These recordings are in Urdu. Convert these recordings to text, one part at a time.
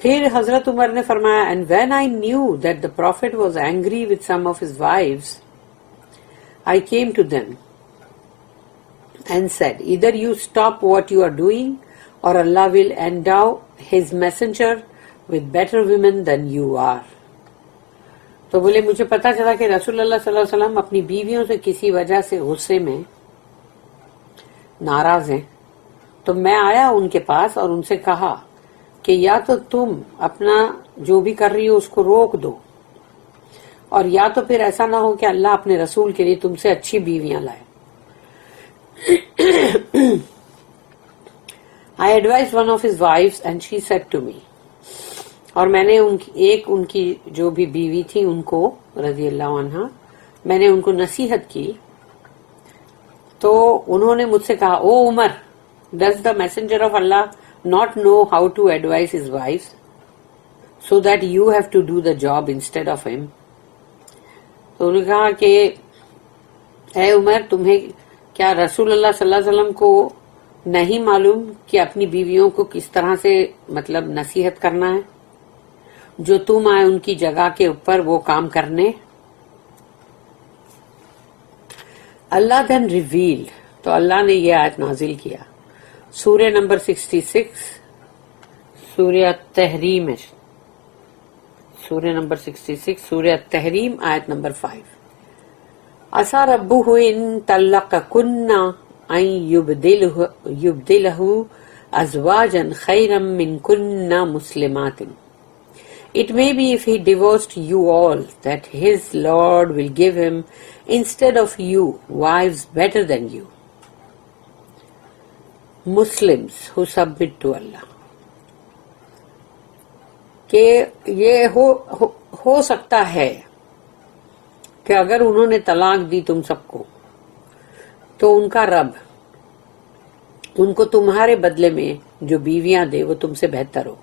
پھر حضرت عمر نے فرمایا and when I knew that the Prophet was angry with some of his wives, I came to them and said, either you stop what you are doing or Allah will endow his messenger with better women than you are. تو بولے مجھے پتا چلا کہ رسول اللہ صلی اللہ علیہ وسلم اپنی بیویوں سے کسی وجہ سے غصے میں ناراض ہیں، تو میں آیا ان کے پاس اور ان سے کہا کہ یا تو تم اپنا جو بھی کر رہی ہو اس کو روک دو، اور یا تو پھر ایسا نہ ہو کہ اللہ اپنے رسول کے لیے تم سے اچھی بیویاں لائے. I advised one of his wives and she said to me, اور میں نے ان کی جو بھی بیوی تھی ان کو رضی اللہ عنہ میں نے ان کو نصیحت کی، تو انہوں نے مجھ سے کہا او عمر does the messenger of Allah not know how to advise his wives so that you have to do the job instead of him. تو انہوں نے کہا کہ اے عمر تمہیں کیا رسول اللہ صلی اللہ علیہ وسلم کو نہیں معلوم کہ اپنی بیویوں کو کس طرح سے مطلب نصیحت کرنا ہے، جو تم آئے ان کی جگہ کے اوپر وہ کام کرنے. اللہ then revealed، تو اللہ نے یہ آیت نازل کیا سورہ نمبر 66 سورہ تحریم ہے، سورہ نمبر 66 سورہ تحریم آیت نمبر 5. عسى ربه ان طلقكن ان يبدله ازواجا خيرا منكن مسلمات. It may be if he divorced you all that his Lord will give him instead of you wives better than you, Muslims who submit to Allah. کہ یہ ہو سکتا ہے کہ اگر انہوں نے طلاق دی تم سب کو تو ان کا رب ان کو تمہارے بدلے میں جو بیویاں دے وہ تم سے بہتر ہو،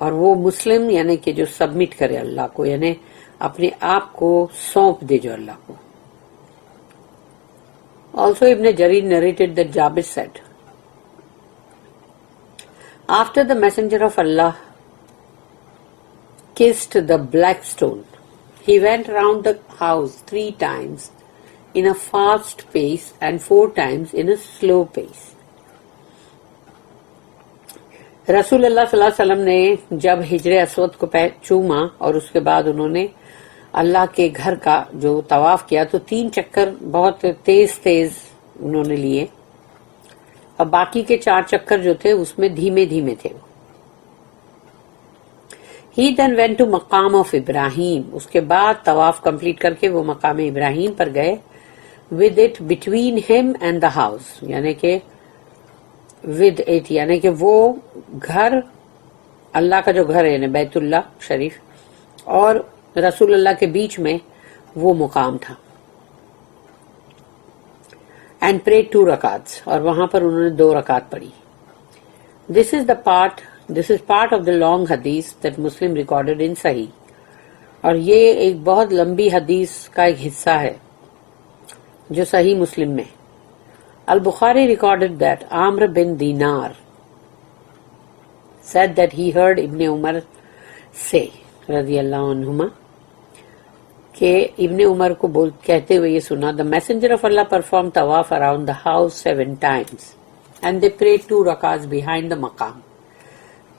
اور وہ مسلم یعنی کہ جو سبمٹ کرے اللہ کو، یعنی اپنے آپ کو سونپ دے جو اللہ کو. Also Ibn Jarir narrated that Jabir said, after the messenger of Allah kissed the black stone, he went round the house 3 times in a fast pace and 4 times in a slow pace. رسول اللہ صلی اللہ علیہ وسلم نے جب ہجر اسود کو چوما اور اس کے بعد انہوں نے اللہ کے گھر کا جو طواف کیا تو 3 چکر بہت تیز تیز انہوں نے لیے، اور باقی کے 4 چکر جو تھے اس میں دھیمے دھیمے تھے. He then went to مقام of ابراہیم، اس کے بعد طواف کمپلیٹ کر کے وہ مقام ابراہیم پر گئے. with it between him and the house، یعنی کہ with it یعنی کہ وہ گھر اللہ کا جو گھر ہے یعنی بیت اللہ شریف اور رسول اللہ کے بیچ میں وہ مقام تھا. and prayed 2 rakats، اور وہاں پر انہوں نے 2 رکعت پڑھی. This is part of the long hadith that Muslim recorded in Sahih، اور یہ ایک بہت لمبی حدیث کا ایک حصہ ہے جو صحیح مسلم میں. Al-Bukhari recorded that Amr bin Dinar said that he heard Ibn Umar say رضی اللہ عنہما کہ ابن عمر کو کہتے ہوئے یہ سنا the messenger of Allah performed tawaf around the house 7 times and they prayed 2 rakats behind the maqam.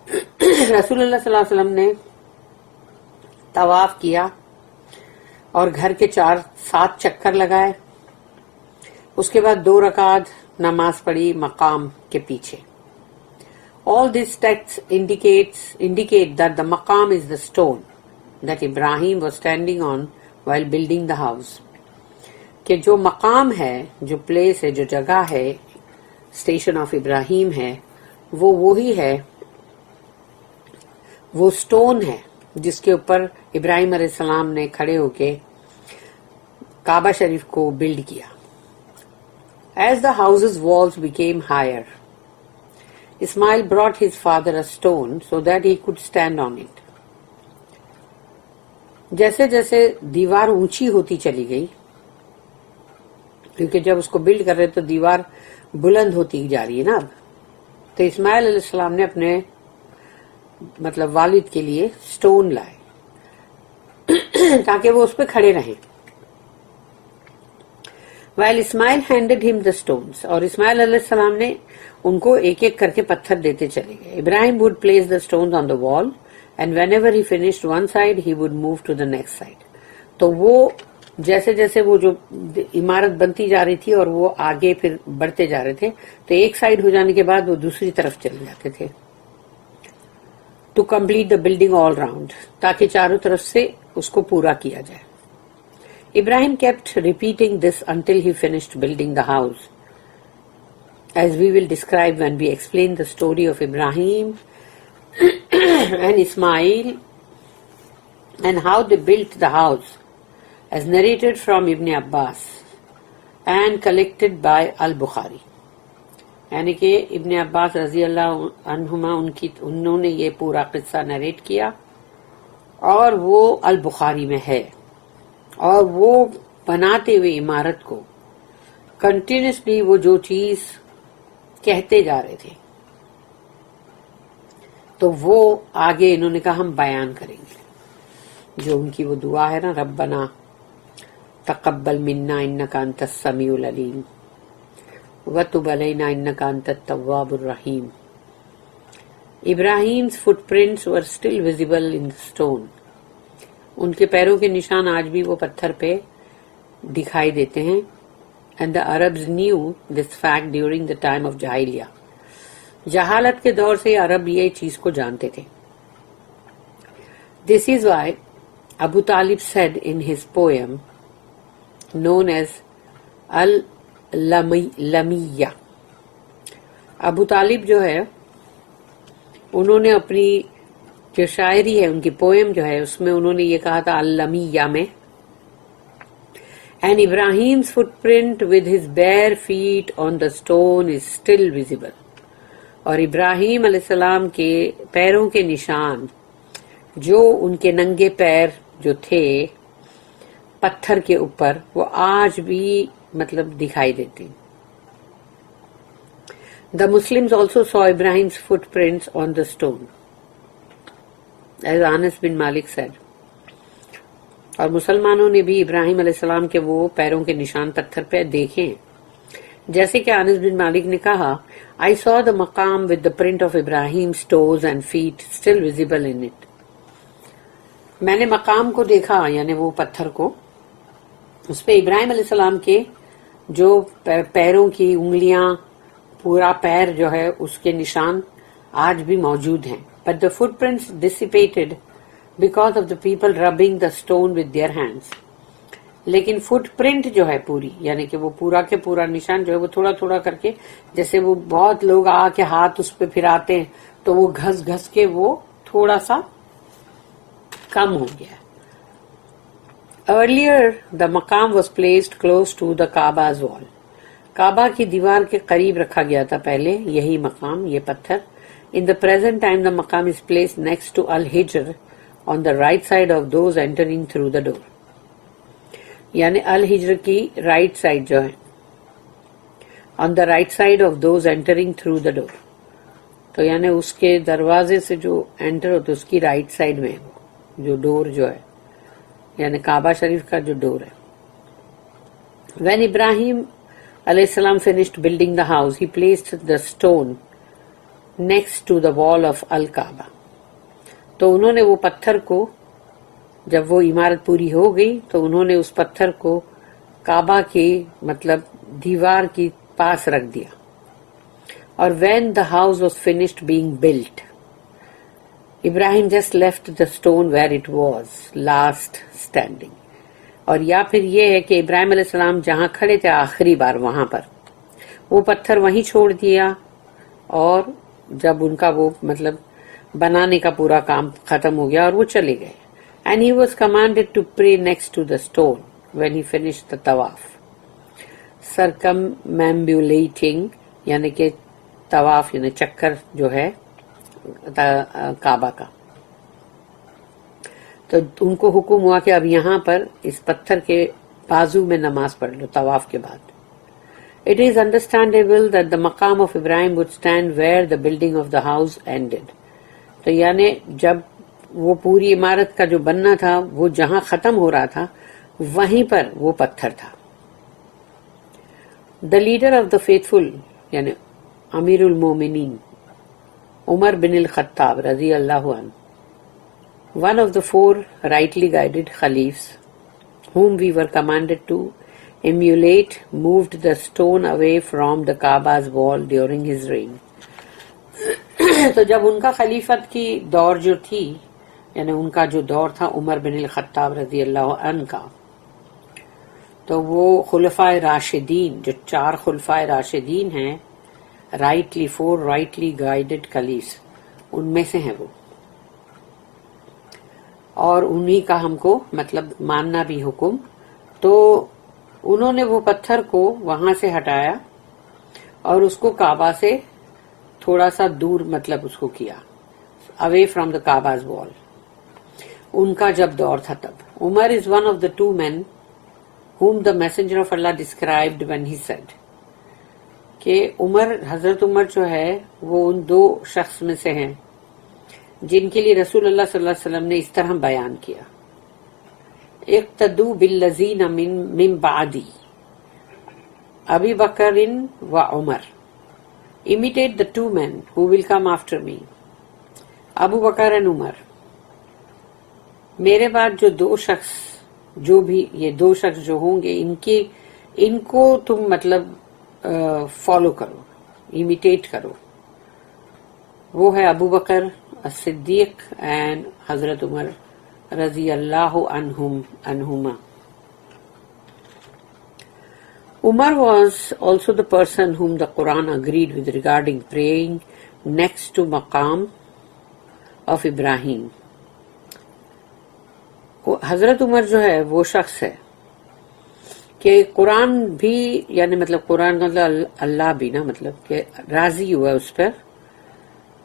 رسول اللہ صلی اللہ علیہ وسلم نے طواف کیا اور گھر کے 7 چکر لگائے، اس کے بعد 2 رکعت نماز پڑھی مقام کے پیچھے. All these texts indicate that the maqam is the stone that Ibrahim was standing on while building the house. کہ جو مقام ہے، جو پلیس ہے، جو جگہ ہے، اسٹیشن آف ابراہیم ہے، وہ وہی ہے، وہ سٹون ہے جس کے اوپر ابراہیم علیہ السلام نے کھڑے ہو کے کعبہ شریف کو بلڈ کیا. As the house's walls became higher, Ismail brought his father a stone so that he could stand on it. جیسے جیسے دیوار اونچی ہوتی چلی گئی، کیونکہ جب اس کو بلڈ کر رہے تو دیوار بلند ہوتی جا رہی ہے نا اب، تو اسماعیل علیہ السلام نے اپنے مطلب والد کے لیے اسٹون لائے تاکہ وہ اس پہ کھڑے رہیں. while Ismail handed him the stones, اور اسماعیل علیہ السلام نے ان کو ایک ایک کر کے پتھر دیتے چلے گئے. Ibrahim would place the stones on the wall and whenever he finished one side he would move to the next side. تو وہ جیسے جیسے وہ جو عمارت بنتی جا رہی تھی اور وہ آگے پھر بڑھتے جا رہے تھے تو ایک سائڈ ہو جانے کے بعد وہ دوسری طرف چلے جاتے تھے. To complete the building all round, تاکہ چاروں طرف سے اس کو پورا کیا جائے. Ibrahim kept repeating this until he finished building the house, as we will describe when we explain the story of Ibrahim and Ismail and how they built the house, as narrated from Ibn Abbas and collected by Al-Bukhari. یعنی کہ ابن عباس رضی اللہ عنہما انہوں نے یہ پورا قصہ نریٹ کیا اور وہ البخاری میں ہے. اور وہ بناتے ہوئے عمارت کو کنٹینیوسلی وہ جو چیز کہتے جا رہے تھے تو وہ آگے انہوں نے کہا ہم بیان کریں گے. جو ان کی وہ دعا ہے نا, ربنا تقبل منا انکا انت السمیع العلیم وتب علینا انکا انت التواب الرحیم. Ibrahim's footprints were still visible in the stone. ان کے پیروں کے نشان آج بھی وہ پتھر پہ دکھائی دیتے ہیں. And the Arabs knew this fact during the time of Jahiliyyah. جہالت کے دور سے عرب یہ چیز کو جانتے تھے. This is why Abu Talib said in his poem known as Al-Lamiyya. ابو طالب جو ہے انہوں نے اپنی جو شاعری ہے, ان کی پوئم جو ہے, اس میں انہوں نے یہ کہا تھا المیہ میں, and Ibrahim's footprint with his bare feet on the stone is still visible. اور ابراہیم علیہ السلام کے پیروں کے نشان جو ان کے ننگے پیر جو تھے پتھر کے اوپر وہ آج بھی مطلب دکھائی دیتے ہیں. The Muslims also saw Ibrahim's footprints on the stone, as Anas bin Malik said. اور مسلمانوں نے بھی ابراہیم علیہ السلام کے وہ پیروں کے نشان پتھر پہ دیکھے, جیسے کہ انس بن مالک نے کہا, I saw the maqam with the print of Ibrahim's toes and feet still visible in it. میں نے مقام کو دیکھا, یعنی وہ پتھر کو, اس پہ ابراہیم علیہ السلام کے جو پیروں کی انگلیاں, پورا پیر جو ہے اس کے نشان آج بھی موجود ہیں. But the footprints dissipated because of the people rubbing the stone with their hands. لیکن فٹ پرنٹ جو ہے پوری, یعنی کہ وہ پورا کے پورا نشان جو ہے وہ تھوڑا تھوڑا کر کے, جیسے وہ بہت لوگ آ کے ہاتھ اس پہ پھراتے ہیں تو وہ گھس گھس کے وہ تھوڑا سا کم ہو گیا. Earlier the maqam was placed close to the Kaaba's wall. کعبہ کی دیوار کے قریب رکھا گیا تھا پہلے یہی مقام, یہ پتھر. In the present time the maqam is placed next to Al-Hijr on the right side of those entering through the door. یعنی الحجر کی رائٹ سائڈ جو ہے, on the right side of those entering through the door. تو یعنی اس کے دروازے سے جو انٹر ہوتے اس کی رائٹ سائڈ میں وہ جو ڈور جو ہے, یعنی کعبہ شریف کا جو ڈور ہے. When Ibrahim alayhi salam finished building the house, he placed the stone next to the wall of Al-Kaaba. تو انہوں نے وہ پتھر کو, جب وہ عمارت پوری ہو گئی تو انہوں نے اس پتھر کو کعبہ کی مطلب دیوار کی پاس رکھ دیا. اور when the house was finished being built, Ibrahim just left the stone where it was last standing. اور یا پھر یہ ہے کہ ابراہیم علیہ السلام جہاں کھڑے تھے آخری بار وہاں پر وہ پتھر وہیں چھوڑ دیا, اور جب ان کا وہ مطلب بنانے کا پورا کام ختم ہو گیا اور وہ چلے گئے. And he was commanded to pray next to the stone when he finished the tawaf. Circumambulating یعنی کہ طواف یعنی چکر جو ہے کعبہ کا. تو ان کو حکم ہوا کہ اب یہاں پر اس پتھر کے بازو میں نماز پڑھ لو طواف کے بعد. It is understandable that the maqam of Ibrahim would stand where the building of the house ended. تو یعنی جب وہ پوری عمارت کا جو بننا تھا وہ جہاں ختم ہو رہا تھا وہیں پر وہ پتھر تھا. The leader of the faithful یعنی امیر المومنین عمر بن الخطاب رضی اللہ عنہ, one of the 4 rightly guided Khalifs whom we were commanded to emulate, moved the stone away from the Kaaba's wall during his reign. تو جب ان کا خلیفت کی دور جو تھی یعنی ان کا جو دور تھا عمر بن الخطاب رضی اللہ عنہ کا, تو وہ خلفائے راشدین جو 4 خلفائے راشدین ہیں, رائٹلی 4 رائٹلی گائیڈڈ خلیفs, ان میں سے ہیں وہ, اور انہی کا ہم کو مطلب ماننا بھی حکم. تو انہوں نے وہ پتھر کو وہاں سے ہٹایا اور اس کو کعبہ سے تھوڑا سا دور مطلب اس کو کیا, away from the Kaaba's wall. ان کا جب دور تھا تب. عمر is one of the 2 men whom the messenger of Allah described when he said کہ عمر, حضرت عمر جو ہے وہ ان 2 شخص میں سے ہیں جن کے لیے رسول اللہ صلی اللہ علیہ وسلم نے اس طرح بیان کیا, اقتدوا بالذین من بعدی ابی بکر و عمر, imitate the 2 men who will come after me, Abu Bakr and عمر. میرے بعد جو 2 شخص جو بھی یہ 2 شخص جو ہوں گے ان کو تم مطلب فالو کرو, امیٹیٹ کرو. وہ ہے ابو بکر الصدیق اینڈ حضرت عمر رضی اللہ عنہما. Umar was also the person whom the Quran agreed with regarding praying next to Maqam of Ibrahim. حضرت عمر جو ہے وہ شخص ہے کہ قرآن بھی یعنی مطلب قرآن مطلب اللہ بھی نا مطلب کہ راضی ہوا اس پر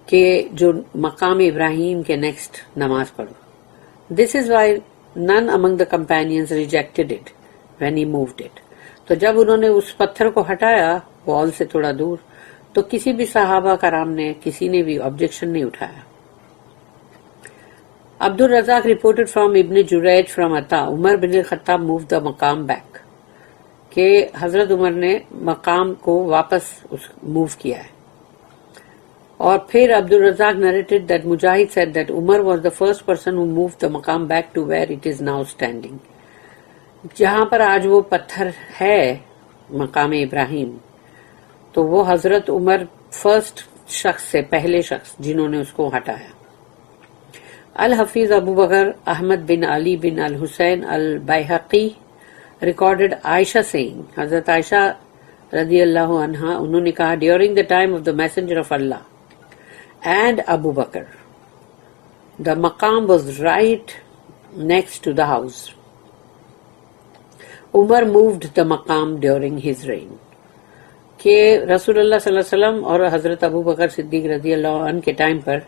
کہ جو مقام ابراہیم کے نیکسٹ نماز پڑھو. This is why none among the companions rejected it when he moved it. تو جب انہوں نے اس پتھر کو ہٹایا وال سے تھوڑا دور تو کسی بھی صحابہ کرام نے کسی نے بھی آبجیکشن نہیں اٹھایا. عبد الرزاق reported from Ibn Jurayj from Atta, Umar bin al-Khattab moved the maqam back. کہ حضرت عمر نے مقام کو واپس موو کیا ہے. اور پھر عبد الرزاق narrated that Mujahid said that Umar was the first person who moved the maqam back to where it is now standing. جہاں پر آج وہ پتھر ہے مقام ابراہیم تو وہ حضرت عمر فرسٹ شخص سے پہلے شخص جنہوں نے اس کو ہٹایا. الحفیظ ابو بکر احمد بن علی بن الحسین البیہقی ریکارڈڈ عائشہ سینگ, حضرت عائشہ رضی اللہ عنہا انہوں نے کہا during the time of the messenger of Allah and Abu Bakr the مقام was right next to the house. Umar moved the مقام ڈیورنگ ہز رین. کہ رسول اللہ صلی اللہ علیہ وسلم اور حضرت ابو بکر صدیق رضی اللہ عنہ کے ٹائم پر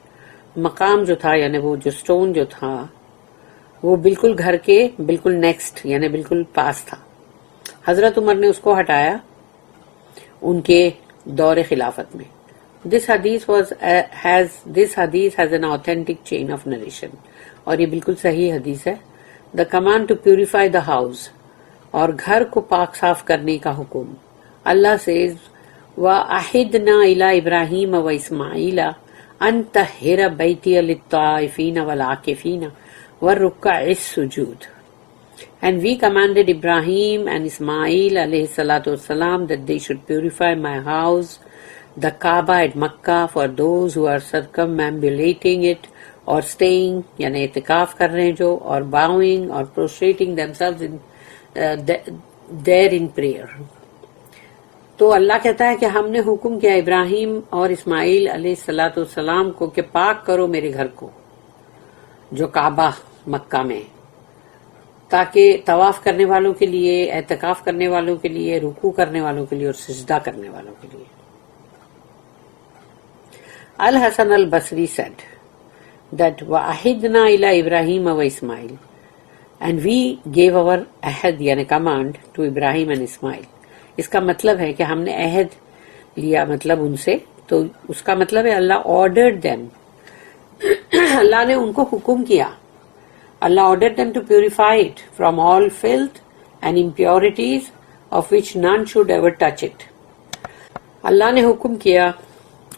مقام جو تھا یعنی وہ جو سٹون جو تھا وہ بالکل گھر کے بالکل نیکسٹ یعنی بالکل پاس تھا. حضرت عمر نے اس کو ہٹایا ان کے دور خلافت میں. This hadith has an authentic chain of narration. اور یہ بالکل صحیح حدیث ہے. The command to purify the house اور گھر کو پاک صاف کرنے کا حکم. اللہ says وَأَحِدْنَا إِلَىٰ إِبْرَاهِيمَ وَإِسْمَاعِيلَ أَن طَهِّرَ بَيْتِيَ لِلطَّائِفِينَ وَالْعَاكِفِينَ وَالرُّكَّعِ السُّجُودِ. And we commanded Ibrahim and Ismail alayhi salatu wasalam that they should purify my house, the Kaaba at Makkah, for those who are circumambulating it or staying یعنی اعتکاف کر رہے ہیں جو, اور bowing or prostrating themselves in there in prayer. تو اللہ کہتا ہے کہ ہم نے حکم کیا ابراہیم اور اسماعیل علیہ الصلوۃ والسلام کو کہ پاک کرو میرے گھر کو جو کعبہ مکہ میں, تاکہ طواف کرنے والوں کے لیے, اعتکاف کرنے والوں کے لیے, رکوع کرنے والوں کے لیے اور سجدہ کرنے والوں کے لیے. الحسن البصری said that وَأَحِدْنَا إِلَىٰ إِبْرَاهِيمَ وَإِسْمَاعِيلَ and we gave our عہد یعنی command to ابراہیم and اسماعیل. اس کا مطلب ہے کہ ہم نے عہد لیا مطلب ان سے, تو اس کا مطلب ہے اللہ ordered them اللہ نے ان کو حکم کیا. Allah ordered them to purify it from all filth and impurities of which none should ever touch it. اللہ نے حکم کیا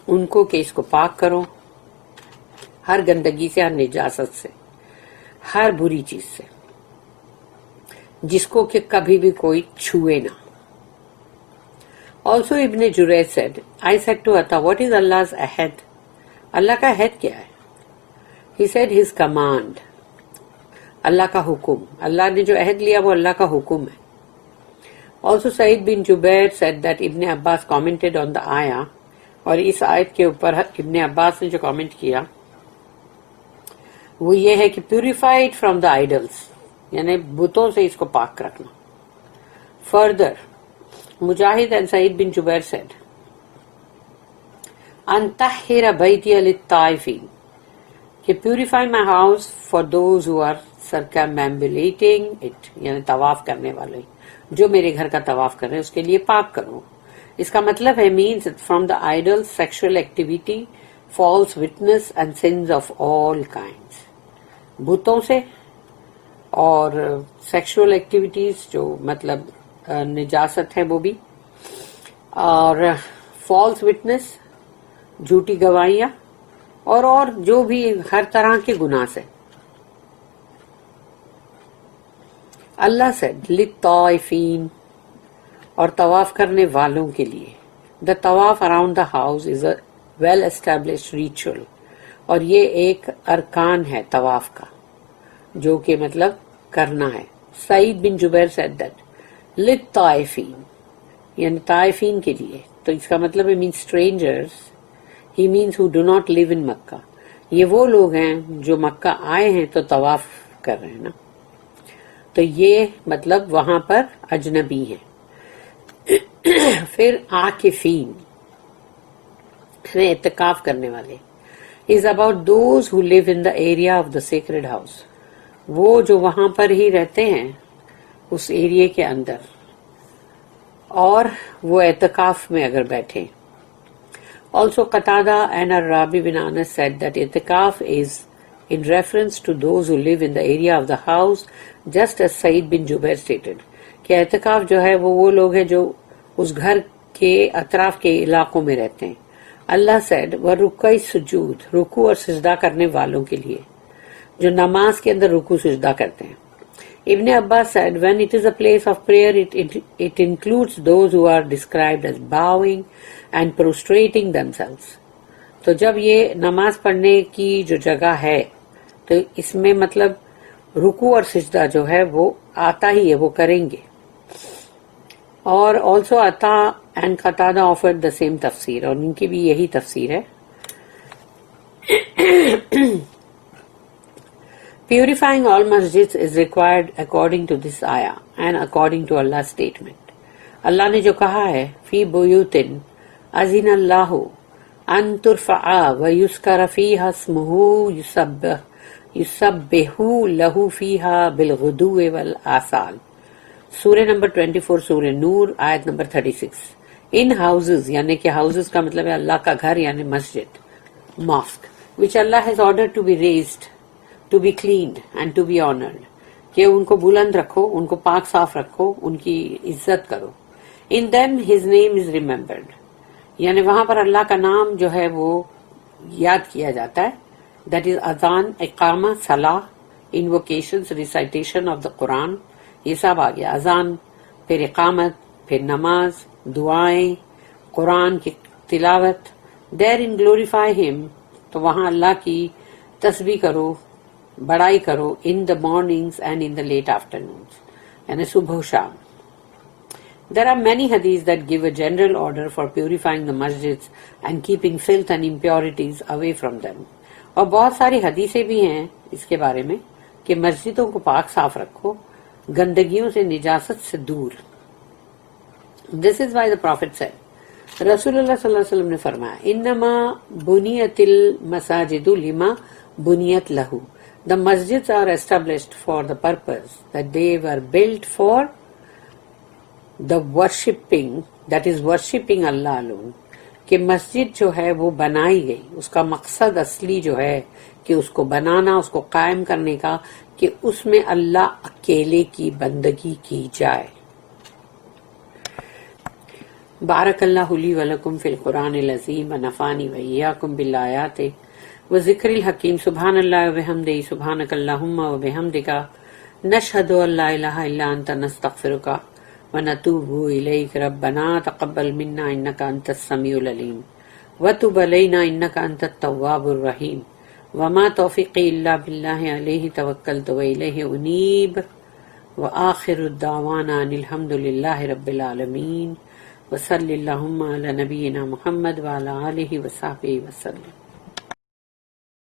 ان کو کہ اس کو پاک کرو ہر گندگی سے، ہر نجاست سے، ہر بری چیز سے، جس کو کہ کبھی بھی کوئی چھوئے نہ. Also Ibn Jurayj said, I said to Atta, what is Allah's ahad? اللہ کا عہد کیا ہے؟ He said his command. اللہ کا حکم. اللہ نے جو عہد لیا وہ اللہ کا حکم ہے. Also Said bin Jubair said that Ibn Abbas commented on the ayah, اور اس آیت کے اوپر ابن عباس نے جو کامنٹ کیا وہ یہ ہے کہ پیوریفائڈ فرام دا آئیڈلس، یعنی بتوں سے اس کو پاک رکھنا. Further Mujahid and Saeed bin Jubair said, ان طہر بیتی للطائفین، کہ purify my house for those who are circumambulating it, یعنی طواف کرنے والے جو میرے گھر کا طواف کر رہے ہیں اس کے لیے پاک کرو. اس کا مطلب ہے means from the idol, sexual activity, false witness and sins of all kinds, بتوں سے اور سیکشل ایکٹیویٹیز جو مطلب نجاست ہے وہ بھی، اور فالس وٹنس جھوٹی گواہیاں، اور جو بھی ہر طرح کے گناہ سے. اللہ سیڈ للطائفین، اور طواف کرنے والوں کے لیے. دا طواف around the house is a well established ritual, اور یہ ایک ارکان ہے طواف کا جو کہ مطلب کرنا ہے. سعید بن جبیر said that للطائفین، یعنی طائفین کے لیے. تو اس کا مطلب ہے means strangers, he means who do not live in مکہ. یہ وہ لوگ ہیں جو مکہ آئے ہیں تو طواف کر رہے ہیں نا، تو یہ مطلب وہاں پر اجنبی ہیں. پھر عاکفین، اعتکاف کرنے والے. is about those who live in the area of the sacred house، وہ جو وہاں پر ہی رہتے ہیں اس ایریے کے اندر، اور وہ اعتکاف میں اگر بیٹھے. Also Qatada and Ar-Rabi bin Anas said that اعتکاف is in reference to those who live in the area of the house, just as Said bin Jubair stated کہ اعتکاف جو ہے وہ لوگ ہیں جو اس گھر کے اطراف کے علاقوں میں رہتے ہیں. اللہ said وَرُكَّعِ السُّجُودِ، رکوع اور سجدہ کرنے والوں کے لیے جو نماز کے اندر رکوع سجدہ کرتے ہیں. ابن عباس said when it is a place of prayer it includes those who are described as bowing and prostrating themselves. تو جب یہ نماز پڑھنے کی جو جگہ ہے تو اس میں مطلب رکوع اور سجدہ جو ہے وہ آتا ہی ہے، وہ کریں گے. اور also عطا and قتادہ offered the same تفسیر، اور ان کی بھی یہی تفسیر ہے. Purifying all masjids is required according to this ayah and according to Allah's statement. اللہ نے جو کہا ہے فی بیوتن اذن اللہ ان ترفع ویذکر فیہا اسمہ یسبح لہ فیہا بالغدو والآصال. سورہ نمبر 24 سورہ نور آیت نمبر 36. ان ہاؤزز، یعنی کہ ہاؤزز کا مطلب ہے اللہ کا گھر یعنی مسجد، mask, which Allah has ordered to be raised, to be cleaned and to be honored، کہ ان کو بلند رکھو، ان کو پاک صاف رکھو، ان کی عزت کرو. In them his name is remembered، یعنی وہاں پر اللہ کا نام جو ہے وہ یاد کیا جاتا ہے. That is اذان، اقامہ، صلاح، invocations، recitation of the قرآن، یہ سب آ گیا. اذان، پھر اقامت، پھر نماز، دعائیں، قرآن کی تلاوت. Therein glorify him، تو وہاں اللہ کی تسبیح کرو، بڑائی کرو. In the mornings and in the late afternoons، یعنی صبح و شام. There are many hadiths that give a general order for purifying the masjids and keeping filth and impurities away from them. اور بہت ساری حدیثیں بھی ہیں اس کے بارے میں کہ مسجدوں کو پاک صاف رکھو، گندگیوں سے، نجاست سے دور. This is why the Prophet said، رسول اللہ صلی اللہ علیہ وسلم نے فرمایا انما بنیت المساجد لما بنیت لہو، the masjids are established for the purpose that they were built for the worshipping، that is worshipping Allah alone. کہ مسجد جو ہے وہ بنائی گئی، اس کا مقصد اصلی جو ہے کہ اس کو بنانا، اس کو قائم کرنے کا، کہ اس میں اللہ اکیلے کی بندگی کی جائے۔ بارک اللہ لی ولکم فی القرآن العظیم ونفعنی وإیاکم بالآیات وذکر الحکیم۔ سبحان اللہ وبحمدہ، سبحانک اللہم وبحمدک، نشہد ان لا الہ الا انت، نستغفرک ونتوب الیک۔ ربنا تقبل منا انک انت السمیع العلیم وتب علینا انک انت التواب الرحیم، وما توفیقی الا باللہ، علیہ توکلت والیہ انیب، وآخر الدعوانا ان الحمد للہ رب العالمین، وصلی اللہم علی نبینا محمد وعلی آلہ وصحبہ وسلم۔